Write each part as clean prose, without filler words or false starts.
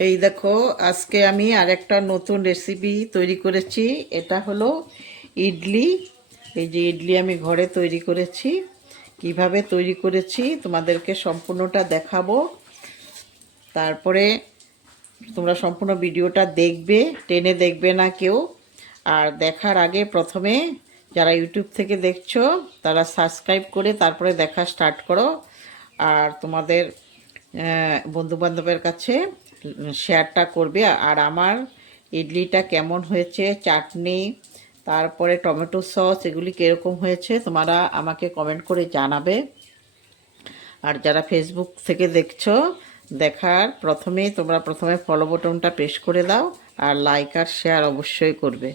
এই দেখো, আজকে আমি আরেকটা নতুন রেসিপি তৈরি করেছি। এটা হলো ইডলি। এই যে ইডলি আমি ঘরে তৈরি করেছি। কিভাবে তৈরি করেছি তোমাদেরকে সম্পূর্ণটা দেখাবো। তারপরে তোমরা সম্পূর্ণ ভিডিওটা দেখবে, টেনে দেখবে না কেউ। আর দেখার আগে প্রথমে যারা ইউটিউব থেকে দেখছো তারা সাবস্ক্রাইব করে তারপরে দেখা স্টার্ট করো। আর তোমাদের বন্ধুবান্ধবের কাছে শেয়ারটা করবে। আর আমার ইডলিটা কেমন হয়েছে, চাটনি, তারপরে টমেটো সস, এগুলি কীরকম হয়েছে তোমরা আমাকে কমেন্ট করে জানাবে। আর যারা ফেসবুক থেকে দেখছো, দেখার প্রথমেই তোমরা প্রথমে ফলো বাটনটা প্রেস করে দাও আর লাইক আর শেয়ার অবশ্যই করবে।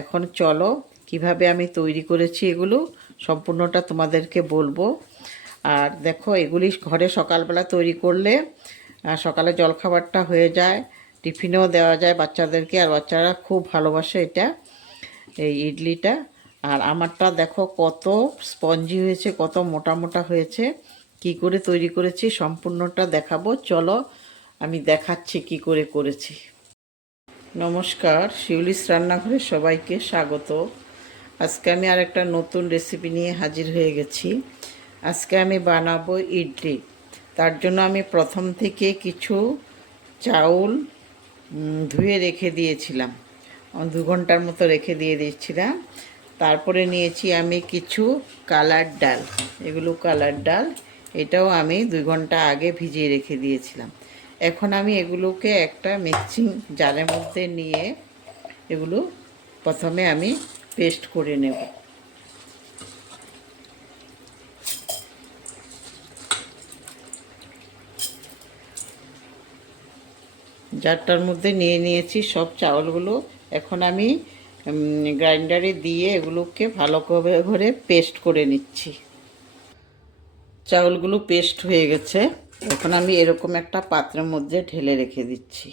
এখন চলো কিভাবে আমি তৈরি করেছি এগুলো সম্পূর্ণটা তোমাদেরকে বলবো। আর দেখো, এগুলি ঘরে সকালবেলা তৈরি করলে সকালে জলখাবারটা হয়ে যায়, টিফিনেও দেওয়া যায় বাচ্চাদেরকে, আর বাচ্চারা খুব ভালোবাসে এটা, এই ইডলিটা। আর আমারটা দেখো কত স্পঞ্জি হয়েছে, কত মোটা মোটা হয়েছে। কি করে তৈরি করেছি সম্পূর্ণটা দেখাবো, চলো আমি দেখাচ্ছি কি করে করেছি। নমস্কার, শিউলিস রান্নাঘরে সবাইকে স্বাগত। আজকে আমি আর একটা নতুন রেসিপি নিয়ে হাজির হয়ে গেছি। আজকে আমি বানাবো ইডলি। তার জন্য আমি প্রথম থেকে কিছু চাউল ধুয়ে রেখে দিয়েছিলাম, 2 ঘন্টার মতো রেখে দিয়েছিলাম। তারপরে নিয়েছি আমি কিছু কালার ডাল, এগুলো কালার ডাল, এটাও আমি 2 ঘন্টা আগে ভিজিয়ে রেখে দিয়েছিলাম। এখন আমি এগুলোকে একটা মিক্সিং জারের মধ্যে নিয়ে এগুলো প্রথমে আমি পেস্ট করে নেব। জারটার মধ্যে নিয়ে নিয়েছি সব চাউলগুলো। এখন আমি গ্রাইন্ডারে দিয়ে এগুলোকে ভালো করে পেস্ট করে নিচ্ছি। চাউলগুলো পেস্ট হয়ে গেছে। এখন আমি এরকম একটা পাত্রের মধ্যে ঢেলে রেখে দিচ্ছি।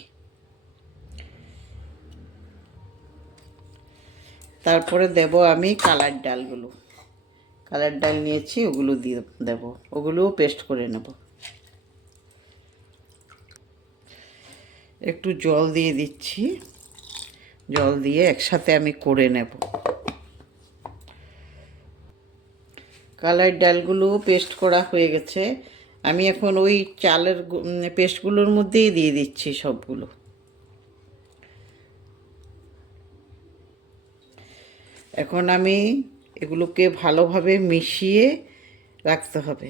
তারপরে দেব আমি কালার ডালগুলো। কালার ডাল নিয়েছি, ওগুলো দিয়ে দেব, ওগুলোও পেস্ট করে নেব। একটু জল দিয়ে দিচ্ছি, জল দিয়ে একসাথে আমি করে নেব। কালার ডালগুলো পেস্ট করা হয়ে গেছে। আমি এখন ওই চালের পেস্টগুলোর মধ্যেই দিয়ে দিচ্ছি সবগুলো। এখন আমি এগুলোকে ভালোভাবে মিশিয়ে রাখতে হবে।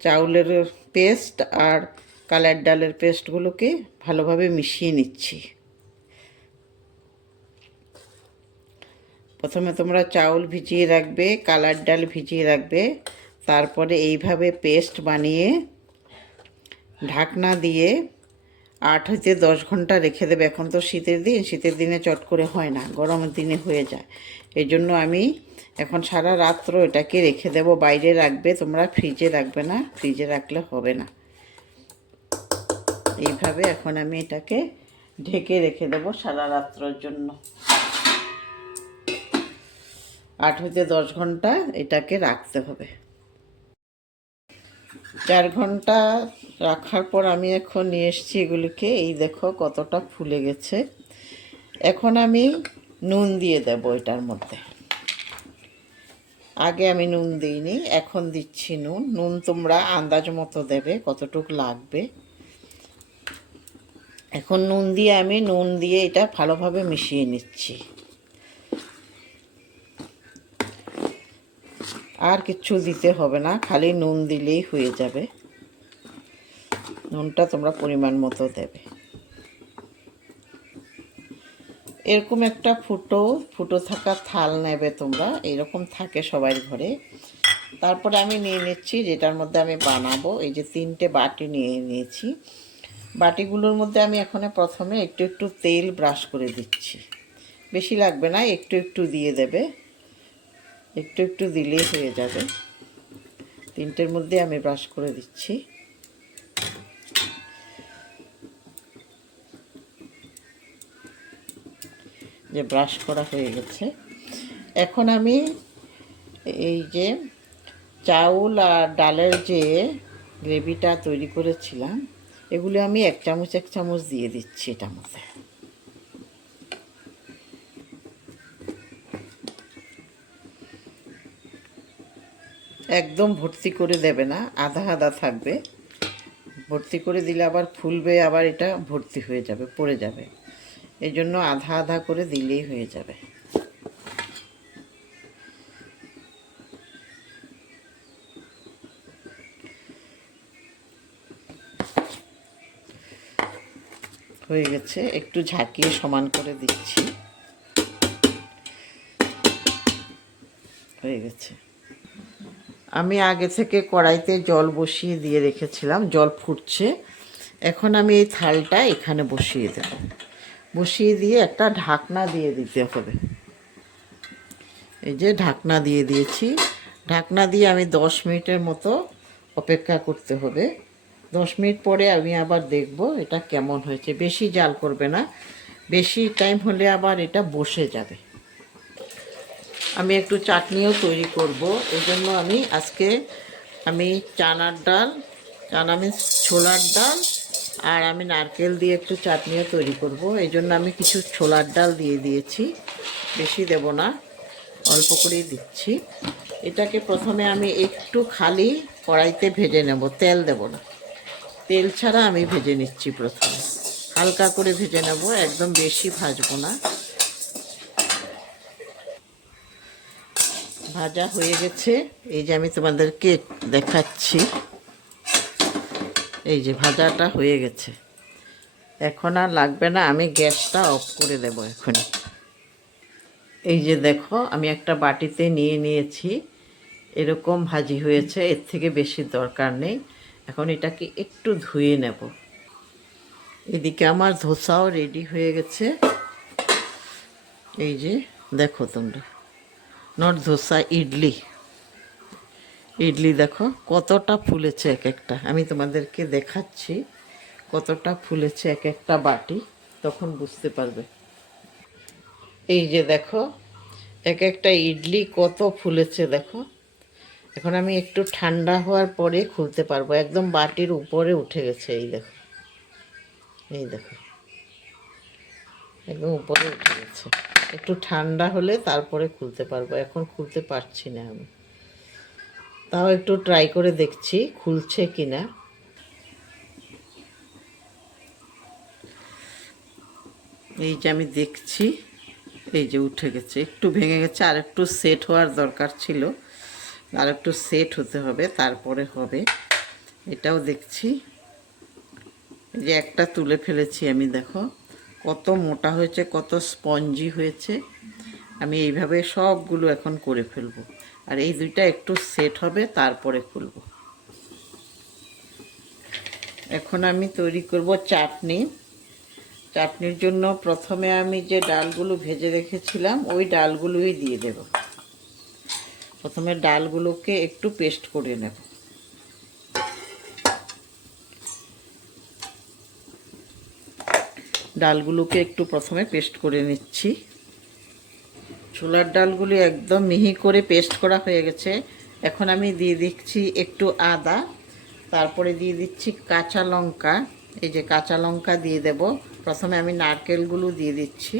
চাউলের পেস্ট আর কালার ডালের পেস্টগুলোকে ভালোভাবে মিশিয়ে নিচ্ছি। প্রথমে তোমরা চাউল ভিজিয়ে রাখবে, কালার ডাল ভিজিয়ে রাখবে, তারপরে এইভাবে পেস্ট বানিয়ে ঢাকনা দিয়ে 8 হইতে 10 ঘন্টা রেখে দেবে। এখন তো শীতের দিন, শীতের দিনে চট করে হয় না, গরমের দিনে হয়ে যায়। এই জন্য আমি এখন সারা রাত্র এটাকে রেখে দেব। বাইরে রাখবে তোমরা, ফ্রিজে রাখবে না, ফ্রিজে রাখলে হবে না। এইভাবে এখন আমি এটাকে ঢেকে রেখে দেবো সারা রাত্রের জন্য। 8 হইতে 10 ঘন্টা এটাকে রাখতে হবে। 4 ঘন্টা রাখার পর আমি এখন নিয়ে এসেছি এগুলিকে। এই দেখো কতটা ফুলে গেছে। এখন আমি নুন দিয়ে দেব এটার মধ্যে। আগে আমি নুন দিইনি, এখন দিচ্ছি নুন। নুন তোমরা আন্দাজ মতো দেবে কতটুকু লাগবে। এখন নুন দিয়ে এটা ভালোভাবে মিশিয়ে নিচ্ছি। আর কিচ্ছু দিতে হবে না, খালি নুন দিলেই হয়ে যাবে। নুনটা তোমরা পরিমাণ মতো দেবে। এরকম একটা ফুটো থাকা থাল নেবে তোমরা, এরকম থাকে সবার ঘরে। তারপরে আমি নিয়ে নিচ্ছি যেটার মধ্যে আমি বানাবো। এই যে 3টে বাটি নিয়ে নিয়েছি। বাটিগুলোর মধ্যে আমি এখন প্রথমে একটু একটু তেল ব্রাশ করে দিচ্ছি। বেশি লাগবে না, একটু একটু দিয়ে দেবে, একটু একটু দিলেই হয়ে যাবে। 3টের মধ্যে আমি ব্রাশ করে দিচ্ছি। যে ব্রাশ করা হয়ে গেছে। এখন আমি এই যে চাউল আর ডালের যে গ্রেভিটা তৈরি করেছিলাম, এগুলো আমি এক চামচ দিয়ে দিচ্ছি এটার মধ্যে। একদম ভর্তি করে দেবে না, আধা আধা থাকবে। ভর্তি করে দিলে আবার ফুলবে, আবার এটা ভর্তি হয়ে যাবে, পড়ে যাবে। এই জন্য আধা আধা করে দিলেই হয়ে যাবে। হয়ে গেছে, একটু ঝাঁকিয়ে সমান করে দিচ্ছি। হয়ে গেছে। আমি আগে থেকে কড়াইতে জল বসিয়ে দিয়ে রেখেছিলাম, জল ফুটছে। এখন আমি এই থালটা এখানে বসিয়ে দেব। বসিয়ে দিয়ে একটা ঢাকনা দিয়ে দিতে হবে। এই যে ঢাকনা দিয়ে দিয়েছি। ঢাকনা দিয়ে আমি 10 মিনিটের মতো অপেক্ষা করতে হবে। 10 মিনিট পরে আমি আবার দেখব এটা কেমন হয়েছে। বেশি জাল করবে না, বেশি টাইম হলে আবার এটা বসে যাবে। আমি একটু চাটনিও তৈরি করব, এই জন্য আমি চানার ডাল, চানা মিন্স ছোলার ডাল, আর আমি নারকেল দিয়ে একটু চাটনিও তৈরি করব। এই জন্য আমি কিছু ছোলার ডাল দিয়ে দিয়েছি, বেশি দেব না, অল্প করেই দিচ্ছি। এটাকে প্রথমে আমি একটু খালি কড়াইতে ভেজে নেব, তেল দেব না, তেল ছাড়া আমি ভেজে নিচ্ছি। প্রথমে হালকা করে ভেজে নেব, একদম বেশি ভাজবো না। ভাজা হয়ে গেছে, এই যে আমি তোমাদেরকে দেখাচ্ছি। এই যে ভাজাটা হয়ে গেছে, এখন আর লাগবে না, আমি গ্যাসটা অফ করে দেব এখনই। এই যে দেখো, আমি একটা বাটিতে নিয়ে নিয়েছি, এরকম ভাজি হয়েছে, এর থেকে বেশি দরকার নেই। এখন এটাকে একটু ধুয়ে নেব। এদিকে আমার ধোসাও রেডি হয়ে গেছে। এই যে দেখো তোমরা, নট ধোসা, ইডলি। ইডলি দেখো কতটা ফুলেছে এক একটা, আমি তোমাদেরকে দেখাচ্ছি কতটা ফুলেছে এক একটা বাটি, তখন বুঝতে পারবে। এই যে দেখো, এক একটা ইডলি কত ফুলেছে দেখো। এখন আমি একটু ঠান্ডা হওয়ার পরে খুলতে পারবো, একদম বাটির উপরে উঠে গেছে। এই দেখো, এই দেখো, একদম উপরে উঠে গেছে। একটু ঠান্ডা হলে তারপরে খুলতে পারবো, এখন খুলতে পারছি না আমি। তাও একটু ট্রাই করে দেখছি খুলছে কিনা। এই যে আমি দেখছি, এই যে উঠে গেছে, একটু ভেঙে গেছে, আর একটু সেট হওয়ার দরকার ছিল, আর একটু সেট হতে হবে, তারপরে হবে। এটাও দেখছি, এই যে একটা তুলে ফেলেছি আমি, দেখো কত মোটা হয়েছে, কত স্পঞ্জি হয়েছে। আমি এইভাবে সবগুলো এখন করে ফেলবো, আর এই দুইটা একটু সেট হবে, তারপরে খুলবো। এখন আমি তৈরি করব চাটনি। চাটনির জন্য প্রথমে আমি যে ডালগুলো ভেজে রেখেছিলাম ওই ডালগুলোই দিয়ে দেব। প্রথমে ডালগুলোকে একটু পেস্ট করে নেব। ডালগুলোকে একটু প্রথমে পেস্ট করে নিচ্ছি। ছোলার ডালগুলি একদম মিহি করে পেস্ট করা হয়ে গেছে। এখন আমি দিয়ে দিচ্ছি একটু আদা, তারপরে দিয়ে দিচ্ছি কাঁচা লঙ্কা। এই যে কাঁচা লঙ্কা দিয়ে দেব। প্রথমে আমি নারকেলগুলো দিয়ে দিচ্ছি।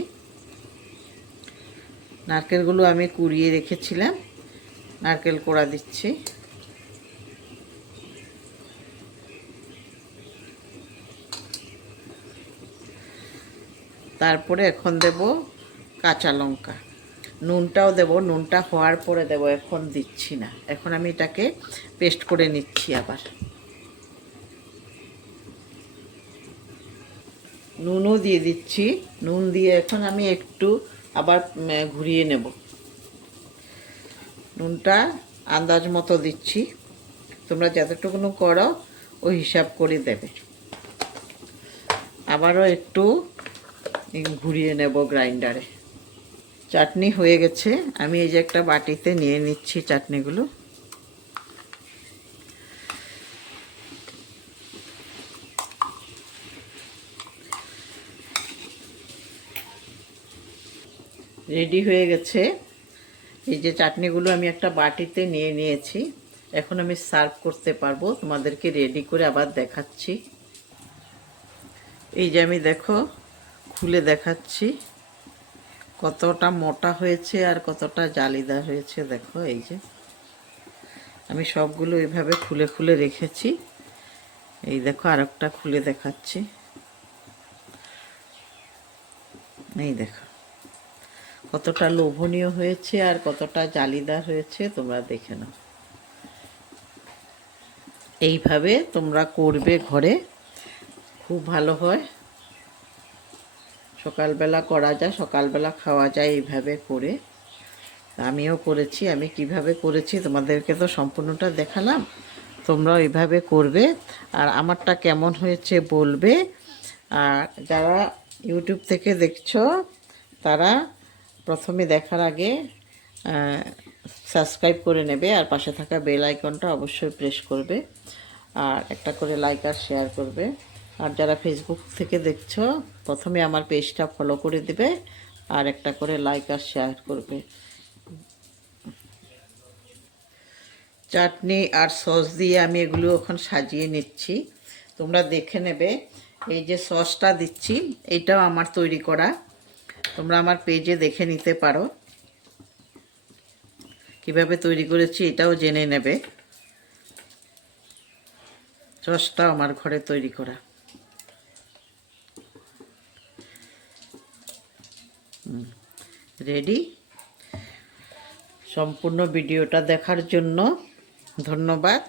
নারকেলগুলো আমি কুড়িয়ে রেখেছিলাম, নারকেল কোড়া দিচ্ছি। তারপরে এখন দেব কাঁচা লঙ্কা, নুনটাও দেব, নুনটা হওয়ার পরে দেব, এখন দিচ্ছি না। এখন আমি এটাকে পেস্ট করে নিচ্ছি। আবার নুনও দিয়ে দিচ্ছি। নুন দিয়ে এখন আমি একটু আবার ঘুরিয়ে নেব। নুনটা আন্দাজ মতো দিচ্ছি, তোমরা যতটুকুনো করো ওই হিসাব করে দেবে। আবারও একটু ঘুরিয়ে নেব গ্রাইন্ডারে। চাটনি হয়ে গেছে, আমি এই যে একটা বাটিতে নিয়ে নিচ্ছি চাটনিগুলো। রেডি হয়ে গেছে। এই যে চাটনিগুলো আমি একটা বাটিতে নিয়ে নিয়েছি, এখন আমি সার্ভ করতে পারবো। তোমাদেরকে রেডি করে আবার দেখাচ্ছি। এই যে আমি দেখো খুলে দেখাচ্ছি কতটা মোটা হয়েছে আর কতটা জালিদার হয়েছে। দেখো এই যে আমি সবগুলো এইভাবে খুলে খুলে রেখেছি। এই দেখো আরেকটা খুলে দেখাচ্ছি। এই দেখো কতটা লোভনীয় হয়েছে আর কতটা জালিদার হয়েছে, তোমরা দেখে নাও। এইভাবে তোমরা করবে ঘরে, খুব ভালো হয়। সকালবেলা করা যায়, সকালবেলা খাওয়া যায় এইভাবে করে। আমিও করেছি, আমি কিভাবে করেছি তোমাদেরকে তো সম্পূর্ণটা দেখালাম। তোমরাও এইভাবে করবে আর আমারটা কেমন হয়েছে বলবে। আর যারা ইউটিউব থেকে দেখছো তারা প্রথমে দেখার আগে সাবস্ক্রাইব করে নেবে আর পাশে থাকা বেল আইকনটা অবশ্যই প্রেস করবে আর একটা করে লাইক আর শেয়ার করবে। আর যারা ফেসবুক থেকে দেখছো প্রথমে আমার পেজটা ফলো করে দিবে আর একটা করে লাইক আর শেয়ার করবে। চাটনি আর সস দিয়ে আমি এগুলো এখন সাজিয়ে নিচ্ছি, তোমরা দেখে নেবে। এই যে সসটা দিচ্ছি এটাও আমার তৈরি করা, তোমরা আমার পেজে দেখে নিতে পারো কিভাবে তৈরি করেছি, এটাও জেনে নেবে। সসটাও আমার ঘরে তৈরি করা। রেডি। সম্পূর্ণ ভিডিওটা দেখার জন্য ধন্যবাদ।